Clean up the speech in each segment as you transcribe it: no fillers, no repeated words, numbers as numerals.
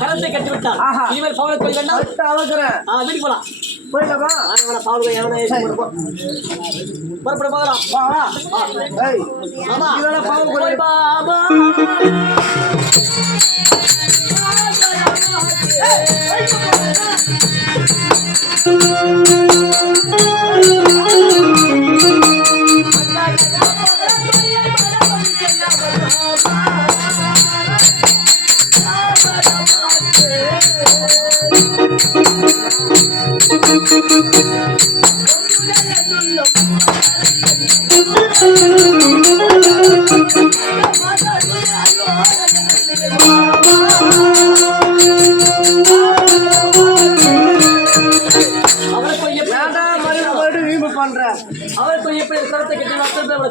கரத்தை கட்டி விட்டான். இனிமேல் பவளக்கோழி வேண்டாம். வீட்டுக்கு போலாம். போயிடலாமா? பவளக்கோழி எவனோ புறப்பட போகலாம். பவளக்கோழி பாபா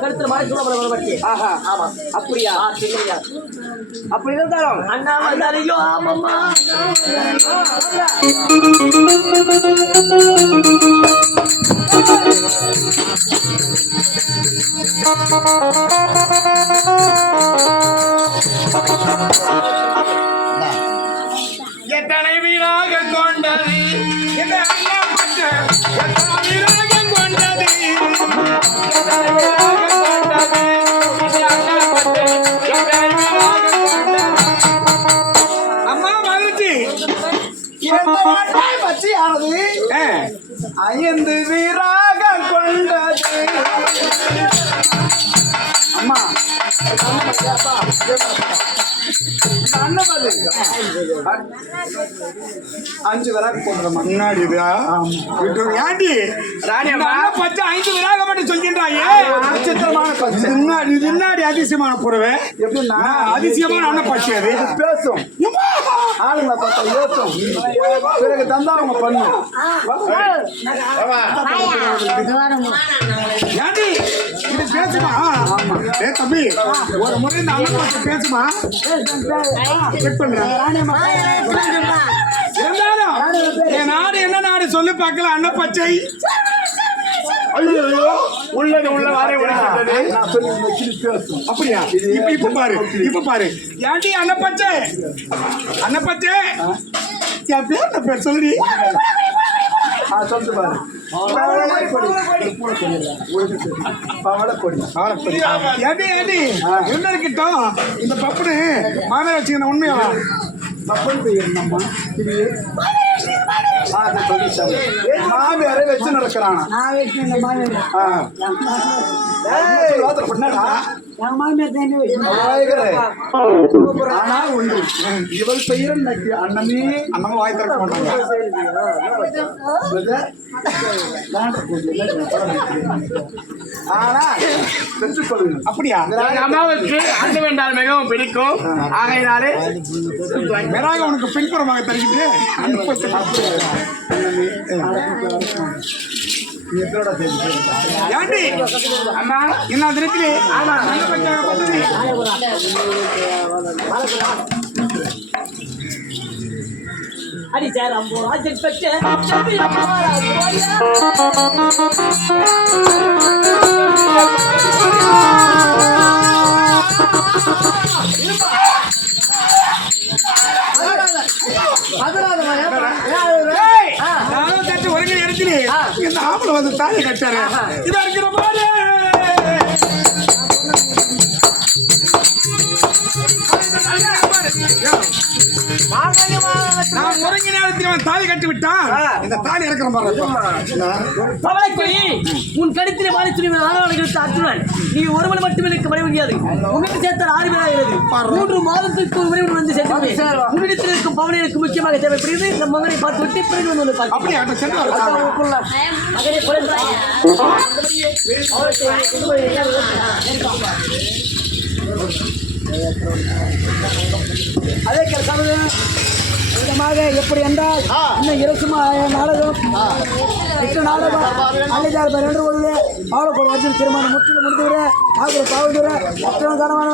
கருத்துல மறைச்சு அப்படியா? அப்படி இருந்தாலும் அண்ணா வந்தாரையோ ஆமாம்மா எத்தனை வீராக கொண்டது ஐந்து வீராக கொண்டது அம்மா அஞ்சு விராக போடுறோம் முன்னாடி ஏண்டி பச்சை 5 விராக மட்டும் சொல்கின்றாயே முன்னாடி அதிசயமான புறவை எப்படின்னா அதிசயமான அண்ணன் பச்சை அது பேசும் ஆளுங்களை பார்த்தா ஏசும் பிறகு தந்தா அவங்க பண்ணும் ஏண்டி இது பேசுமா? ஏ தம்பி ஒரு முறை இந்த அண்ணன் பச்சை பேசுமா? என் நாடு என்ன நாடு சொல்லி பார்க்கல அண்ணன் பச்சை உள்ளது உள்ள அப்படியா? இப்ப பாரு இப்ப பாரு ஏன்டி அண்ணன் பச்சை அண்ணன் பச்சை என் பேர் சொல்லி சொல்லிட்டு பாரு என்ன இருக்கட்டும் இந்த பப்புனு மாமேல வச்சுக்கணும் உண்மையா மாமியாரே வச்சு நடக்கிறான் இவள் பெயர் அண்ணனே அண்ணன் வாய் திறக்க மாட்டாங்க அப்படியா? அம்மாவுக்கு அண்ண வேண்டால் மிகவும் பிடிக்கும். ஆகையினாலே மெராக உனக்கு பின்புறமாக தருகிட்டு அம்மா என்ன தினத்திலே அடி சார் அம்போ ராஜன் பெற்ற ஒருங்கிற இடத்துல இந்த ஆம்பளை வந்து தாலி கட்டாரு இதா இருக்கிற மாதிரி நான் உறங்கி நேரத்தில் தாலி கட்டி விட்டான் இந்த தாலி இருக்கிற மாதிரி உன் கடித்திலே மாறிச்சு அர்ஜுனன் நீ ஒருவன் மட்டுமே எனக்கு மனைவி முடியாது உனக்கு சேர்த்த 6 பேராகிறது 3 மாதத்திற்கு ஒரு முறை வந்து சேர்த்து உன்னிடத்தில் இருக்கும் பவனிற்கு முக்கியமாக தேவைப்படுகிறது இந்த மகனை பார்த்து விட்டு பிறகு வந்து அப்படியே அதே விதமாக எப்படி என்றால் இன்னும் இரசுமா நாடகம் 8 நாடகம் அள்ளிதார் 2 கொள்ளுது பாவலக்கோடு அர்ஜுன் திருமணம் முற்றிலும் முடிந்துவிட பாவதுரை அத்தனை தரமான